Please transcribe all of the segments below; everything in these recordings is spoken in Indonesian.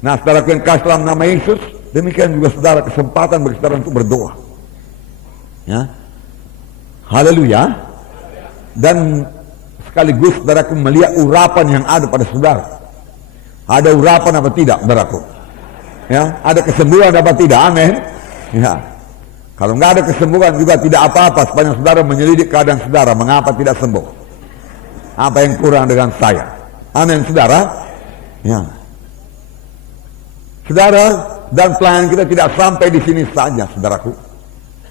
Nah, saudara yang kasih dalam nama Yesus, demikian juga saudara kesempatan bagi saudara untuk berdoa. Ya, haleluya. Dan sekaligus saudaraku melihat urapan yang ada pada saudara. Ada urapan apa tidak, saudaraku? Ya, ada kesembuhan apa tidak? Amin. Ya. Kalau nggak ada kesembuhan juga tidak apa-apa sepanjang saudara menyelidik keadaan saudara, mengapa tidak sembuh? Apa yang kurang dengan saya? Amin, saudara. Ya. Saudara, dan pelayanan kita tidak sampai di sini saja, saudaraku.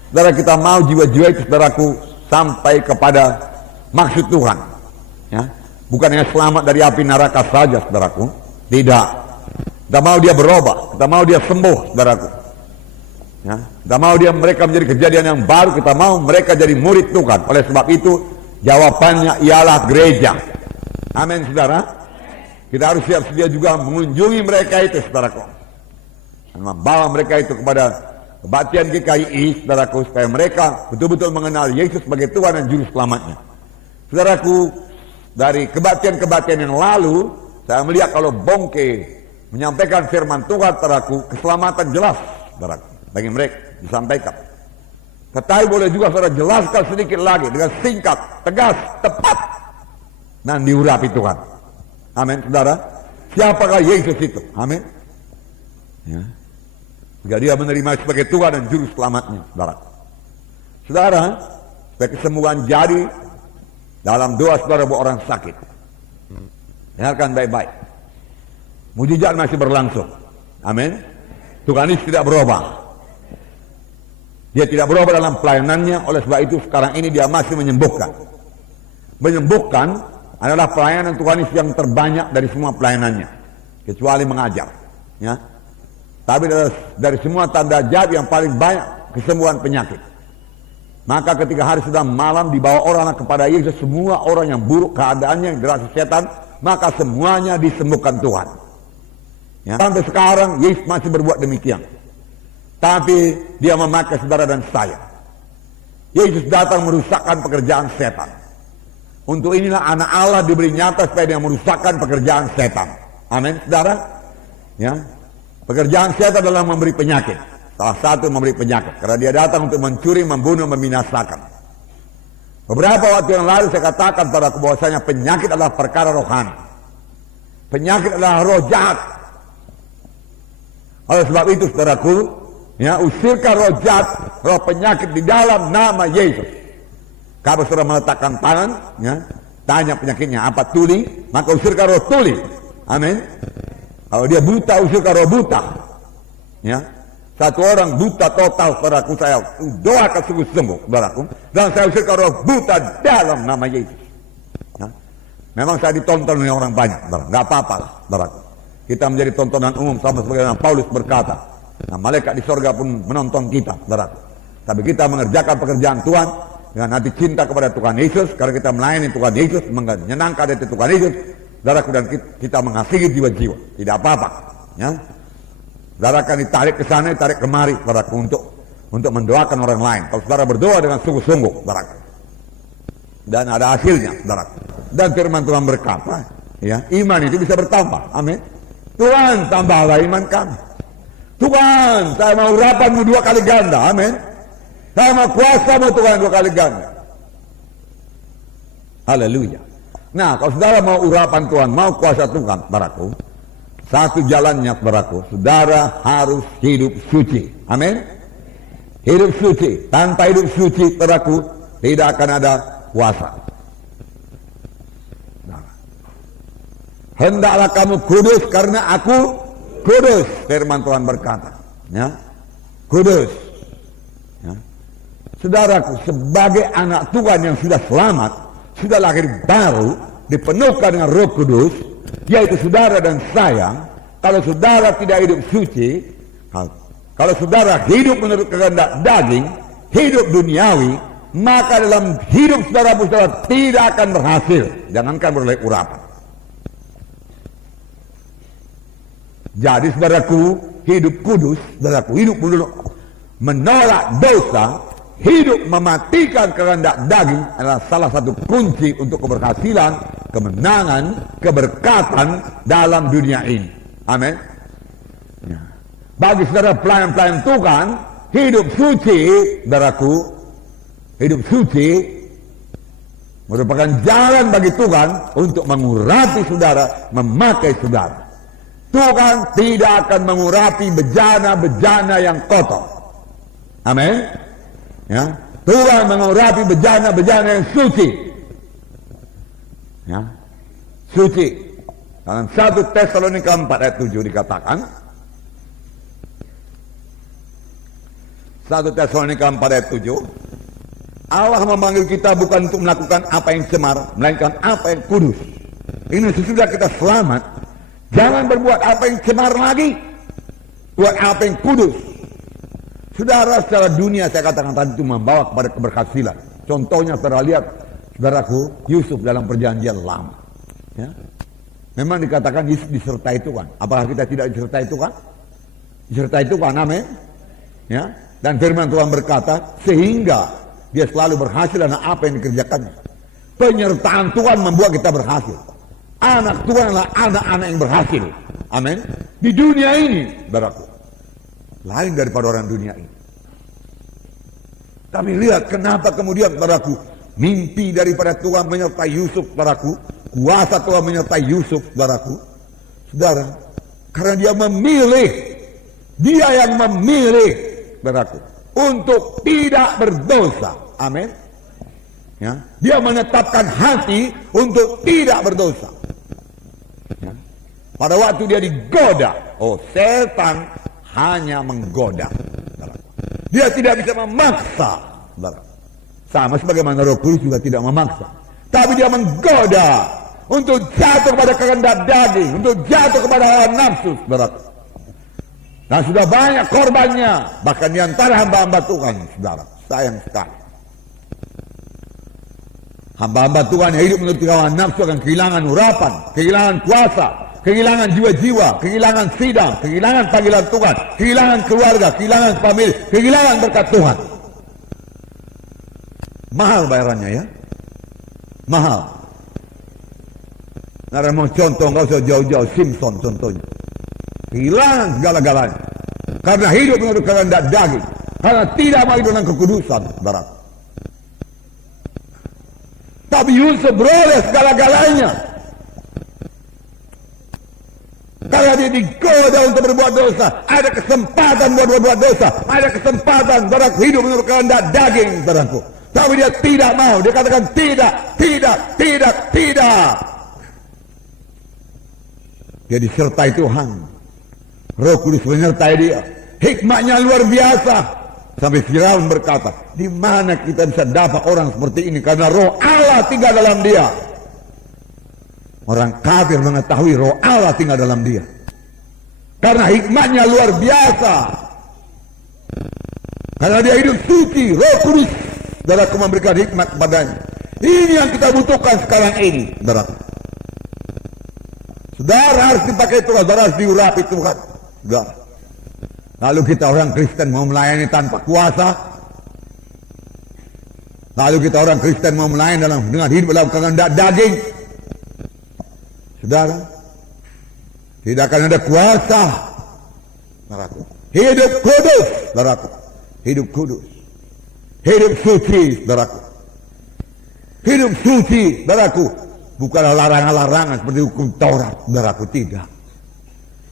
Saudara, kita mau jiwa-jiwa itu, saudaraku, sampai kepada maksud Tuhan. Ya. Bukan hanya selamat dari api neraka saja, saudaraku. Tidak. Kita mau dia berubah, kita mau dia sembuh, saudaraku. Ya. Kita mau mereka menjadi kejadian yang baru, kita mau mereka jadi murid Tuhan. Oleh sebab itu, jawabannya ialah gereja. Amin, saudara. Kita harus siap sedia juga mengunjungi mereka itu, saudaraku. Dan membawa mereka itu kepada kebaktian GKI, saudaraku, supaya mereka betul-betul mengenal Yesus sebagai Tuhan dan Juru Selamatnya. Saudaraku, dari kebaktian-kebaktian yang lalu, saya melihat kalau Bongke menyampaikan firman Tuhan, saudaraku, keselamatan jelas, saudaraku, bagi mereka disampaikan. Tetapi boleh juga saudara jelaskan sedikit lagi dengan singkat, tegas, tepat, dan diurapi Tuhan. Amin, saudara. Siapakah Yesus itu? Amin. Ya. Jika dia menerima sebagai Tuhan dan Juru Selamatnya, saudara. Saudara, supaya kesembuhan jadi dalam doa saudara buat orang sakit. Dengarkan baik-baik. Mujizat masih berlangsung. Amin. Tuhan Yesus tidak berubah. Dia tidak berubah dalam pelayanannya. Oleh sebab itu sekarang ini dia masih menyembuhkan. Menyembuhkan adalah pelayanan Tuhan Yesus yang terbanyak dari semua pelayanannya, kecuali mengajar. Ya. Tapi dari semua tanda ajaib yang paling banyak kesembuhan penyakit. Maka ketika hari sudah malam dibawa orang kepada Yesus, semua orang yang buruk keadaannya, yang dirasa setan, maka semuanya disembuhkan Tuhan. Ya. Sampai sekarang Yesus masih berbuat demikian. Tapi dia memakai saudara dan saya. Yesus datang merusakkan pekerjaan setan. Untuk inilah anak Allah diberi nyata supaya dia merusakkan pekerjaan setan. Amin, saudara. Ya. Pekerjaan setan adalah memberi penyakit. Salah satu memberi penyakit. Karena dia datang untuk mencuri, membunuh, membinasakan. Beberapa waktu yang lalu saya katakan pada bahwasanya penyakit adalah perkara rohani. Penyakit adalah roh jahat. Oleh sebab itu, saudaraku, ya, usirkan roh jahat, roh penyakit di dalam nama Yesus. Kalau saudara meletakkan tangan, ya, tanya penyakitnya apa, tuli, maka usirkan roh tuli. Amin. Kalau dia buta, usirkan roh buta. Ya. Satu orang buta total, saudaraku, saya doakan sungguh sembuh, saudaraku. Dan saya usirkan roh buta dalam nama Yesus. Ya. Memang saya ditonton oleh orang banyak, saudara. Nggak apa-apa lah, saudaraku. Kita menjadi tontonan umum sama sebagaimana Paulus berkata. Nah, malaikat di sorga pun menonton kita, saudaraku. Tapi kita mengerjakan pekerjaan Tuhan dengan hati cinta kepada Tuhan Yesus, karena kita melayani Tuhan Yesus, menyenangkan hati Tuhan Yesus, saudaraku, dan kita mengasihi jiwa-jiwa. Tidak apa-apa. Ya. Saudara akan ditarik ke sana, ditarik kemari, saudaraku, untuk mendoakan orang lain. Kalau saudara berdoa dengan sungguh-sungguh, saudaraku, dan ada hasilnya, saudaraku. Dan firman Tuhan berkata, ya, iman itu bisa bertambah. Amin. Tuhan, tambahlah iman kami. Tuhan, saya mau urapanmu 2 kali ganda. Amin. Saya mau kuasamu Tuhan 2 kali ganda. Haleluya. Nah, kalau saudara mau urapan Tuhan, mau kuasa Tuhan, saudaraku, satu jalannya, saudaraku, saudara harus hidup suci. Amin. Hidup suci. Tanpa hidup suci, saudaraku, tidak akan ada kuasa. Nah. Hendaklah kamu kudus karena aku kudus, firman Tuhan berkata. Ya. Kudus. Ya. Saudaraku, sebagai anak Tuhan yang sudah selamat, sudah lahir baru, dipenuhkan dengan Roh Kudus, yaitu saudara dan saya, kalau saudara tidak hidup suci, kalau saudara hidup menurut kehendak daging, hidup duniawi, maka dalam hidup saudara tidak akan berhasil. Jangankan beroleh urapan. Jadi saudaraku, hidup kudus, saudaraku, hidup menolak dosa, hidup mematikan kehendak daging adalah salah satu kunci untuk keberhasilan, kemenangan, keberkatan dalam dunia ini. Amin. bagi saudara pelayan-pelayan Tuhan, hidup suci, saudaraku, hidup suci merupakan jalan bagi Tuhan untuk mengurapi saudara, memakai saudara. Tuhan tidak akan mengurapi bejana-bejana yang kotor. Amin. Ya, Tuhan mengurapi bejana-bejana yang suci. Ya, suci. Dalam 1 Tesalonika 4 ayat 7 dikatakan, 1 Tesalonika 4 ayat 7, Allah memanggil kita bukan untuk melakukan apa yang cemar, melainkan apa yang kudus. Ini sesudah kita selamat, jangan berbuat apa yang cemar lagi, buat apa yang kudus. Saudara, secara dunia saya katakan tadi itu membawa kepada keberhasilan. Contohnya saudara lihat, saudaraku, Yusuf dalam perjanjian lama. Ya. Memang dikatakan Yusuf disertai Tuhan. Apakah kita tidak disertai Tuhan? Disertai Tuhan, amin. Ya. Dan firman Tuhan berkata, sehingga dia selalu berhasil dalam apa yang dikerjakannya. Penyertaan Tuhan membuat kita berhasil. Anak Tuhan adalah anak-anak yang berhasil. Amin. Di dunia ini, saudaraku, lain daripada orang dunia ini. Tapi lihat kenapa kemudian, saudaraku, mimpi daripada Tuhan menyertai Yusuf, saudaraku, kuasa Tuhan menyertai Yusuf, saudaraku, saudara, karena dia memilih, dia yang memilih, saudaraku, untuk tidak berdosa. Amin. Ya, dia menetapkan hati untuk tidak berdosa. Ya. Pada waktu dia digoda, oh setan hanya menggoda. Dia tidak bisa memaksa. Sama sebagaimana Roh Kudus juga tidak memaksa. Tapi dia menggoda untuk jatuh kepada kehendak daging, untuk jatuh kepada hawa nafsu. Dan sudah banyak korbannya, bahkan di antara hamba-hamba Tuhan, saudara, sayang sekali. Hamba-hamba Tuhan yang hidup menurut hawa nafsu akan kehilangan urapan, kehilangan kuasa, kehilangan jiwa-jiwa, kehilangan sidang, kehilangan panggilan Tuhan, kehilangan keluarga, kehilangan famili, kehilangan berkat Tuhan. Mahal bayarannya ya, mahal. Nara mau contoh, nggak usah jauh-jauh, Simpson contohnya. Kehilangan segala-galanya karena hidup menurut kehendak daging, karena tidak mau hidup dengan kekudusan, saudara. Tapi Yusuf beroleh segala-galanya karena dia digoda untuk berbuat dosa. Ada kesempatan buat berbuat dosa, ada kesempatan saudaraku hidup menurut kehendak daging, saudaraku. Tapi dia tidak mau, dia katakan tidak, tidak, tidak, tidak. Dia disertai Tuhan. Roh Kudus menyertai dia. Hikmatnya luar biasa. Sampai Firaun berkata, di mana kita bisa dapat orang seperti ini? Karena Roh Allah tinggal dalam dia. Orang kafir mengetahui Roh Allah tinggal dalam dia. Karena hikmatnya luar biasa. Karena dia hidup suci, Roh Kudus, saudaraku, memberikan hikmat kepadanya. Ini yang kita butuhkan sekarang ini, saudara. Saudara harus dipakai Tuhan, saudara harus diurapi Tuhan, saudara. Lalu kita orang Kristen mau melayani tanpa kuasa. Lalu kita orang Kristen mau melayani dengan hidup dalam kehendak daging. Saudara, tidak akan ada kuasa. Saudaraku, hidup kudus, saudaraku. Hidup kudus. Hidup suci, saudaraku. Hidup suci, saudaraku. Bukanlah larangan-larangan seperti hukum Taurat, saudaraku, tidak.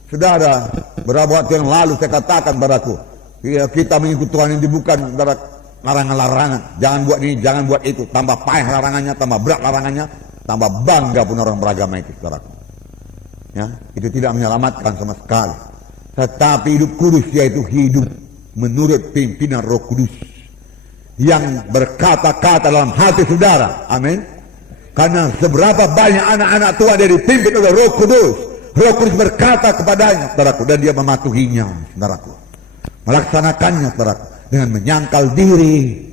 Saudara, beberapa waktu yang lalu saya katakan padaku, kita mengikut Tuhan ini bukan larangan-larangan. Jangan buat ini, jangan buat itu. Tambah payah larangannya, tambah berat larangannya, tambah bangga pun orang beragama itu, saudaraku. Ya, itu tidak menyelamatkan sama sekali. Tetapi hidup kudus, yaitu hidup menurut pimpinan Roh Kudus yang berkata-kata dalam hati saudara. Amin. Karena seberapa banyak anak-anak Tuhan yang dipimpin oleh Roh Kudus, Roh Kudus berkata kepadanya, saudaraku, dan dia mematuhinya, saudaraku, melaksanakannya, saudaraku, dengan menyangkal diri,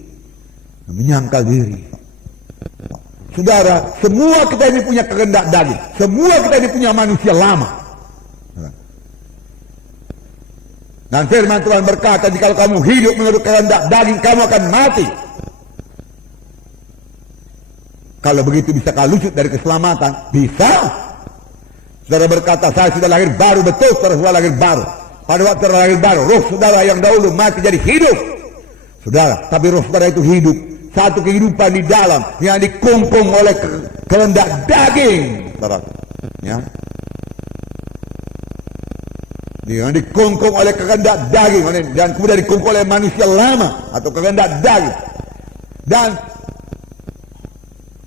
menyangkal diri. Saudara, semua kita ini punya kehendak daging, semua kita ini punya manusia lama. Dan firman Tuhan berkata, jika kamu hidup menurut kehendak daging, kamu akan mati. Kalau begitu bisa kau luput dari keselamatan? Bisa. Saudara berkata, saya sudah lahir baru, betul, saudara sudah lahir baru. pada waktu lahir baru, roh saudara yang dahulu mati jadi hidup. Saudara, tapi roh saudara itu hidup. Satu kehidupan di dalam yang dikungkung oleh kehendak daging. Saudara, ya. Yang dikungkung oleh kehendak daging dan kemudian dikungkung oleh manusia lama atau kehendak daging. Dan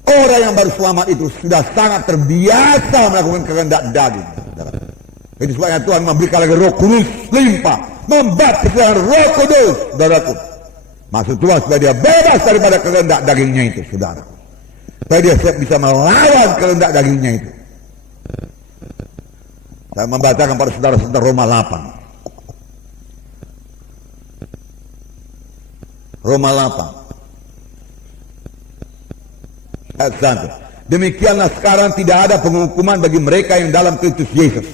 orang yang baru selamat itu sudah sangat terbiasa melakukan kehendak daging. Itu sebabnya Tuhan memberikan lagi Roh Kudus limpah, membaptis dengan Roh Kudus, saudaraku. Maksud Tuhan supaya dia bebas daripada kehendak dagingnya itu, saudara. Supaya dia bisa melawan kehendak dagingnya itu. Saya membacakan pada saudara-saudara Roma 8. Roma 8. Ayat 1. Demikianlah sekarang tidak ada penghukuman bagi mereka yang dalam Kristus Yesus.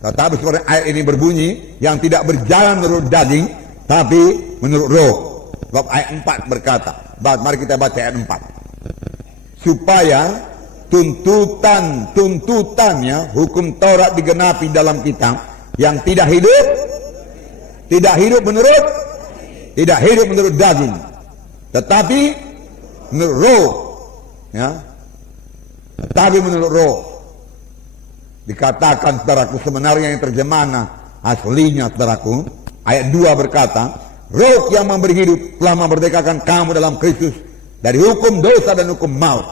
Tetapi seperti ayat ini berbunyi, yang tidak berjalan menurut daging, tapi menurut roh. Sebab ayat 4 berkata, mari kita baca ayat 4. Supaya tuntutannya hukum Taurat digenapi dalam kita, yang tidak hidup menurut daging, tetapi menurut roh, ya, tetapi menurut roh. Dikatakan, saudaraku, sebenarnya yang terjemahan aslinya, saudaraku, ayat 2 berkata, roh yang memberi hidup telah memerdekakan kamu dalam Kristus dari hukum dosa dan hukum maut.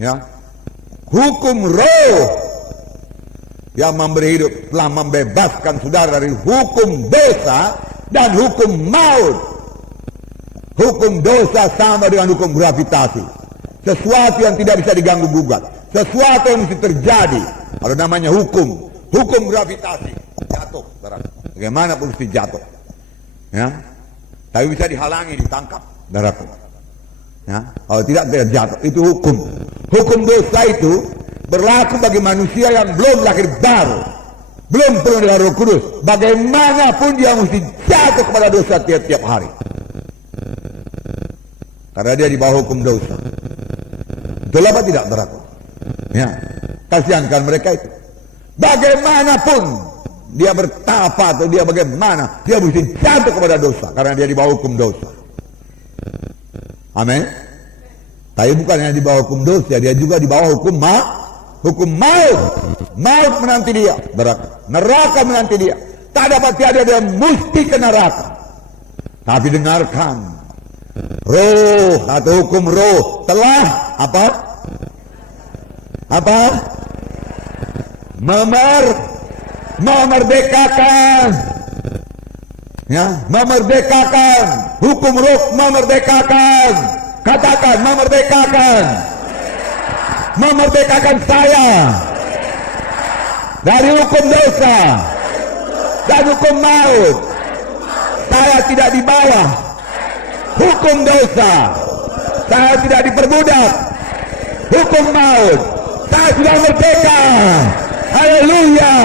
Ya, hukum roh yang memberi hidup telah membebaskan saudara dari hukum dosa dan hukum maut. Hukum dosa sama dengan hukum gravitasi, sesuatu yang tidak bisa diganggu gugat, sesuatu yang mesti terjadi. Ada namanya hukum gravitasi, jatuh, saudara. Bagaimana pun mesti jatuh, ya. Tapi bisa dihalangi, ditangkap, saudaraku. Ya, kalau tidak dia jatuh. Itu hukum. Hukum dosa itu berlaku bagi manusia yang belum lahir baru, belum penuh dengan Roh Kudus. Bagaimanapun dia mesti jatuh kepada dosa tiap-tiap hari, karena dia di bawah hukum dosa. Betul apa tidak, saudaraku? Ya, kasihankan mereka itu. Bagaimanapun dia bertapa atau dia bagaimana, dia mesti jatuh kepada dosa karena dia di bawah hukum dosa. Amin. Tapi bukan hanya di bawah hukum dosa, dia juga di bawah hukum maut. Maut menanti dia, neraka menanti dia. Tak dapat tiada, dia mesti ke neraka. Tapi dengarkan, roh atau hukum roh telah apa? Memerdekakan, ya, memerdekakan. Hukum roh memerdekakan. Katakan, memerdekakan saya dari hukum dosa dan hukum maut. Saya tidak di bawah hukum dosa, saya tidak diperbudak hukum maut. Saya sudah merdeka. Haleluya.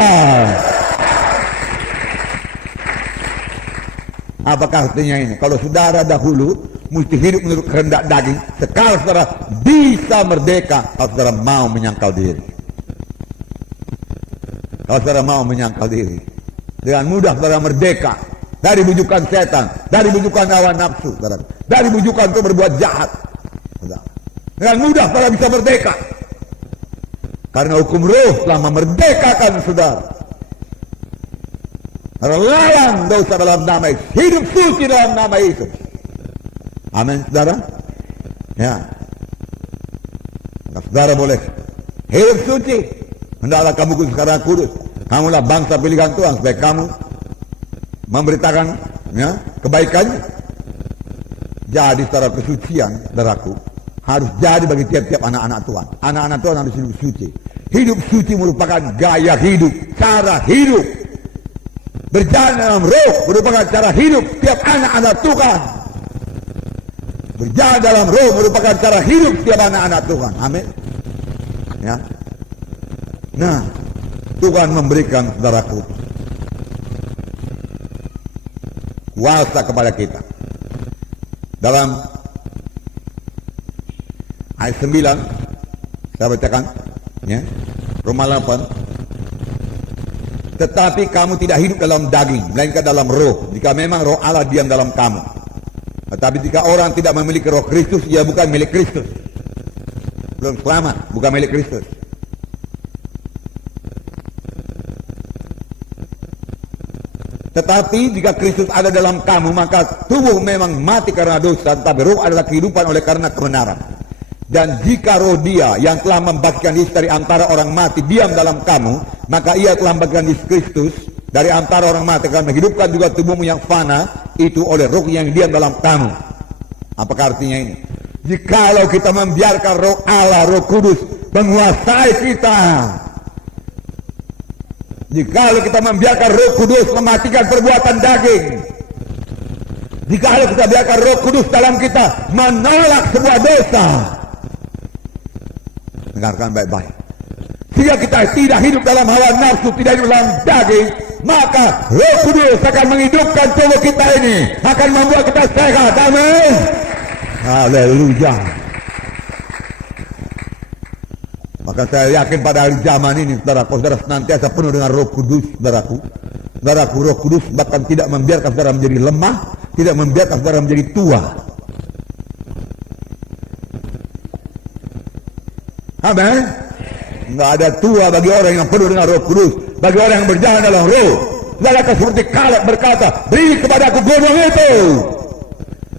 Apakah artinya ini? Kalau saudara dahulu mesti hidup menurut kehendak daging, sekarang saudara bisa merdeka kalau saudara mau menyangkal diri. Kalau saudara mau menyangkal diri, dengan mudah saudara merdeka dari bujukan setan, dari bujukan hawa nafsu, saudara, dari bujukan untuk berbuat jahat. Dengan mudah saudara bisa merdeka, karena hukum roh telah memerdekakan saudara. Lawan dosa dalam nama Yesus, hidup suci dalam nama Yesus. Amin, saudara. Ya, nah, saudara boleh hidup suci. Hendaklah kamu kudus karena kudus. Kamulah bangsa pilihan Tuhan, supaya kamu memberitakan, ya, kebaikannya. Jadi secara kesucian, saudaraku, harus jadi bagi tiap-tiap anak-anak Tuhan. Anak-anak Tuhan harus hidup suci. Hidup suci merupakan gaya hidup, cara hidup. Berjalan dalam roh merupakan cara hidup tiap anak-anak Tuhan. Berjalan dalam roh merupakan cara hidup tiap anak-anak Tuhan. Amin. Ya. Nah, Tuhan memberikan, saudaraku, kuasa kepada kita. Dalam ayat 9 saya bacakan, ya, Roma 8 Tetapi kamu tidak hidup dalam daging, melainkan dalam roh. Jika memang roh Allah diam dalam kamu. Tetapi jika orang tidak memiliki roh Kristus, ia bukan milik Kristus. Belum selamat, bukan milik Kristus. Tetapi jika Kristus ada dalam kamu, maka tubuh memang mati karena dosa, tetapi roh adalah kehidupan oleh karena kebenaran. Dan jika roh Dia yang telah membangkitkan Yesus dari antara orang mati diam dalam kamu, maka Ia telah membangkitkan Yesus Kristus dari antara orang mati, akan menghidupkan juga tubuhmu yang fana itu oleh roh yang diam dalam kamu. Apakah artinya ini? Jikalau kita membiarkan roh Allah, roh kudus menguasai kita, jikalau kita membiarkan roh kudus mematikan perbuatan daging, jikalau kita biarkan roh kudus dalam kita menolak sebuah dosa, dengarkan baik-baik, jika kita tidak hidup dalam hawa nafsu, tidak hidup dalam daging, maka roh kudus akan menghidupkan tubuh kita ini, akan membuat kita sehat. Amin. Haleluya. Maka saya yakin pada hari zaman ini, saudara senantiasa penuh dengan roh kudus, saudaraku. Saudaraku, roh kudus bahkan tidak membiarkan saudara menjadi lemah, tidak membiarkan saudara menjadi tua. Amin. Enggak ada tua bagi orang yang penuh dengan roh kudus, bagi orang yang berjalan dalam roh. Saudara seperti Kaleb berkata, beri kepadaku gunung itu.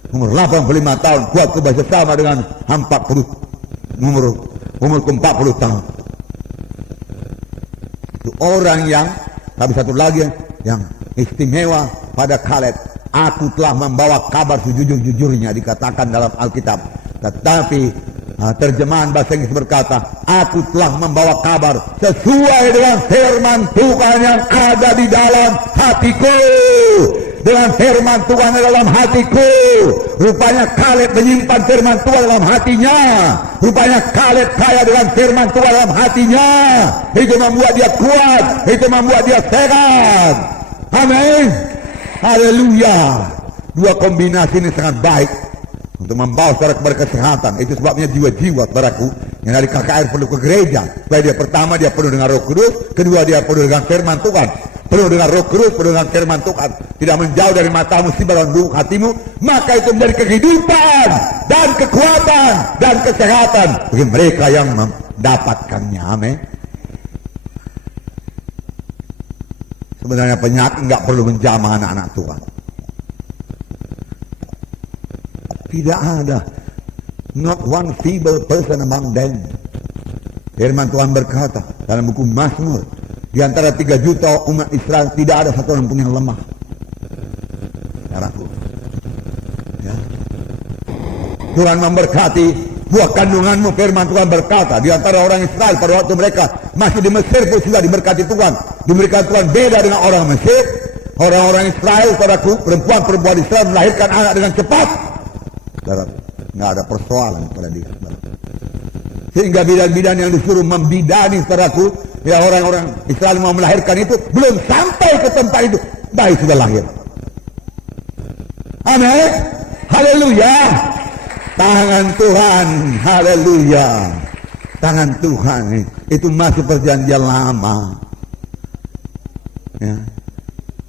Umur 85 tahun, kuatku bersama dengan 40 umurku 40 tahun. Itu orang yang, tapi satu lagi yang istimewa pada Kaleb, aku telah membawa kabar sejujur-jujurnya, dikatakan dalam Alkitab. Tetapi terjemahan bahasa Inggris berkata, aku telah membawa kabar sesuai dengan firman Tuhan yang ada di dalam hatiku. Dengan firman Tuhan dalam hatiku. Rupanya Kaleb menyimpan firman Tuhan dalam hatinya. Rupanya Kaleb kaya dengan firman Tuhan dalam hatinya. Itu membuat dia kuat, itu membuat dia sehat. Amin. Haleluya. Dua kombinasi ini sangat baik untuk membawa saudara kepada kesehatan. Itu sebabnya jiwa-jiwa saudaraku yang dari KKR perlu ke gereja. Supaya dia pertama dia penuh dengan roh kudus, kedua dia penuh dengan firman Tuhan. Penuh dengan roh kudus, penuh dengan firman Tuhan, tidak menjauh dari matamu, musibah dalam lubuk hatimu, maka itu menjadi kehidupan dan kekuatan dan kesehatan bagi mereka yang mendapatkannya. Amin. Sebenarnya penyakit nggak perlu menjamah anak-anak Tuhan. Tidak ada, not one feeble person among them. Firman Tuhan berkata dalam buku Mazmur, di antara 3 juta umat Israel tidak ada satu orang pun yang lemah. Ya. Tuhan memberkati buah kandunganmu. Firman Tuhan berkata, di antara orang Israel pada waktu mereka masih di Mesir pun sudah diberkati Tuhan. Diberkati Tuhan beda dengan orang Mesir. Orang-orang Israel, saudaraku, perempuan-perempuan Israel melahirkan anak dengan cepat. Nggak ada persoalan pada dia. Sehingga bidan-bidan yang disuruh membidani, saudaraku, ya orang-orang Israel mau melahirkan itu, belum sampai ke tempat itu, bayi sudah lahir. Amin. Haleluya. Tangan Tuhan. Haleluya. Tangan Tuhan itu masih perjanjian lama. Ya.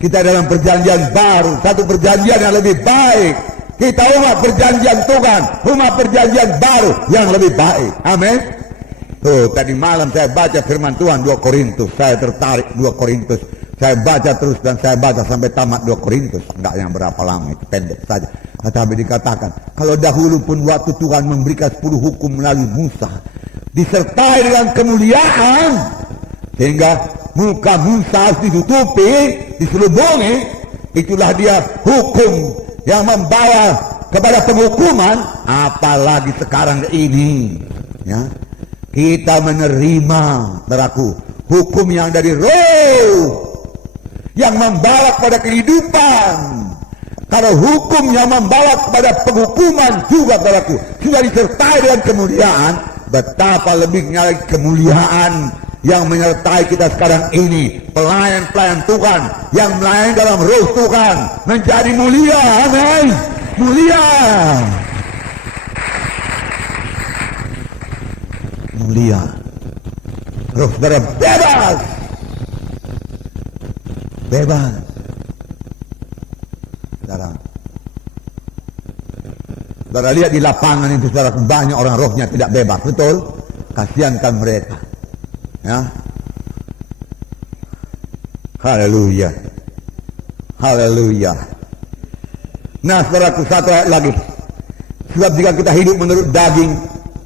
Kita dalam perjanjian baru, satu perjanjian yang lebih baik. Kita umat perjanjian Tuhan, umat perjanjian baru yang lebih baik. Amin. Tuh, tadi malam saya baca firman Tuhan 2 Korintus. Saya tertarik 2 Korintus. Saya baca terus dan saya baca sampai tamat 2 Korintus. Enggak yang berapa lama, itu pendek saja. Tetapi dikatakan, kalau dahulu pun waktu Tuhan memberikan 10 hukum melalui Musa, disertai dengan kemuliaan, sehingga muka Musa harus ditutupi, diselubungi, itulah dia hukum yang membawa kepada penghukuman. Apalagi sekarang ini, ya, kita menerima, saudaraku, hukum yang dari roh, yang membawa kepada kehidupan. Kalau hukum yang membawa kepada penghukuman juga, saudaraku, sudah disertai dengan kemuliaan, betapa lebihnya lagi kemuliaan yang menyertai kita sekarang ini. Pelayan-pelayan Tuhan yang melayani dalam roh Tuhan menjadi mulia. Amin. Mulia. Mulia. Roh saudara bebas. bebas. Saudara lihat di lapangan itu, saudara, banyak orang rohnya tidak bebas, betul? Kasihankan mereka. Ya. Haleluya. Haleluya. Nah, saudaraku, satu ayat lagi. Sebab jika kita hidup menurut daging,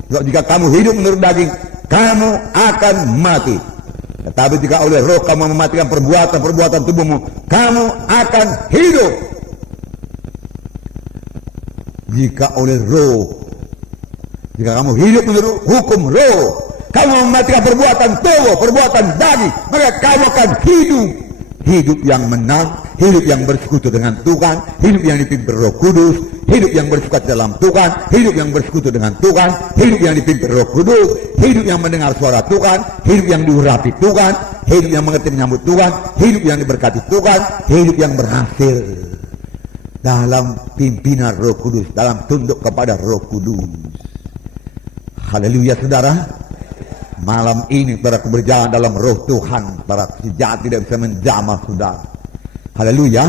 sebab jika kamu hidup menurut daging, kamu akan mati. Tetapi jika oleh roh kamu mematikan perbuatan tubuhmu, kamu akan hidup. Jika oleh roh, jika kamu hidup menurut hukum roh, kamu mematikan perbuatan tubuh, perbuatan daging, maka kamu akan hidup. Hidup yang menang, hidup yang bersekutu dengan Tuhan, hidup yang dipimpin Roh Kudus, hidup yang bersuka dalam Tuhan, hidup yang bersekutu dengan Tuhan, hidup yang dipimpin Roh Kudus, hidup yang mendengar suara Tuhan, hidup yang diurapi Tuhan, hidup yang mengerti menyambut Tuhan, hidup yang diberkati Tuhan, hidup yang berhasil dalam pimpinan Roh Kudus, dalam tunduk kepada Roh Kudus. Haleluya, saudara. Malam ini saudara berjalan dalam roh Tuhan, saudara, sejati tidak bisa menjamah, saudara. Haleluya.